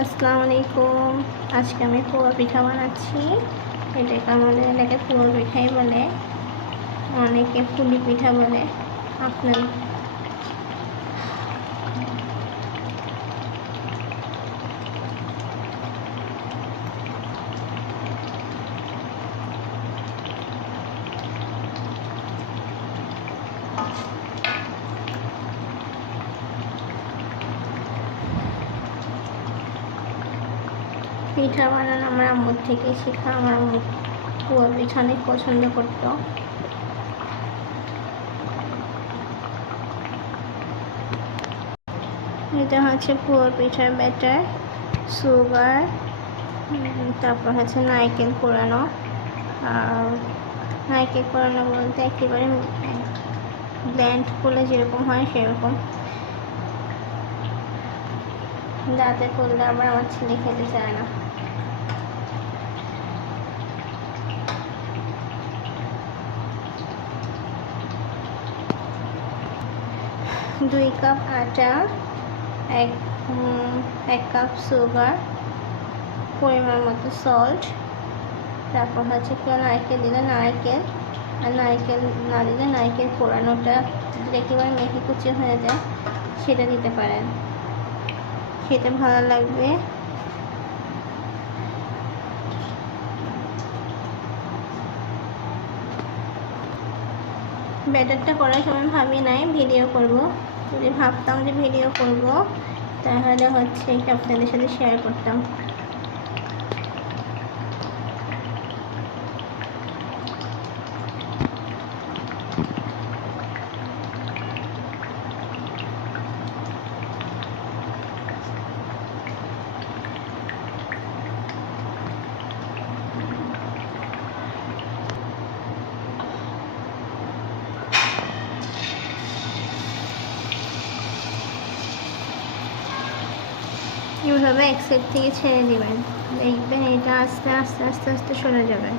আসসালামু আলাইকুম। আজকে আমি পোয়া পিঠা বানাচ্ছি। এটাকে আমাদের এলাকায় পোয়া পিঠাই বলে, অনেকে পুলি পিঠা বলে। আপনার পিঠা বানানো আমার আম্মুর থেকে শেখা। আমার আম্মু পোয়া পিঠা অনেক পছন্দ করতো। এটা হচ্ছে পোয়া পিঠার ব্যাটার, সুগার, তারপর হচ্ছে নারকেল কোরানো। আর নারকেল কোরানো বলতে একেবারে ব্লেন্ড করলে যেরকম হয় সেরকম। দাঁতে করলে আবার আমার ছেলে খেতে চায় না। দুই কাপ আটা, এক কাপ সুগার, পরিমাণ মতো সল্ট, তারপর হচ্ছে কেউ নারকেল দিলে নারকেল, আর নারকেল না দিলে নারকেল কোরানোটা দিলে একেবারে মেথি কুচি হয়ে যায়, সেটা দিতে পারেন, খেতে ভালো লাগবে। ব্যাটারটা করার সময় ভাবি নাই ভিডিও করব। যদি ভাবতাম যে ভিডিও করব তাহলে হচ্ছে এটা আপনাদের সাথে শেয়ার করতাম। এইভাবে এক সাইড থেকে ছেড়ে দিবেন, দেখবেন এটা আস্তে আস্তে আস্তে আস্তে সরে যাবে।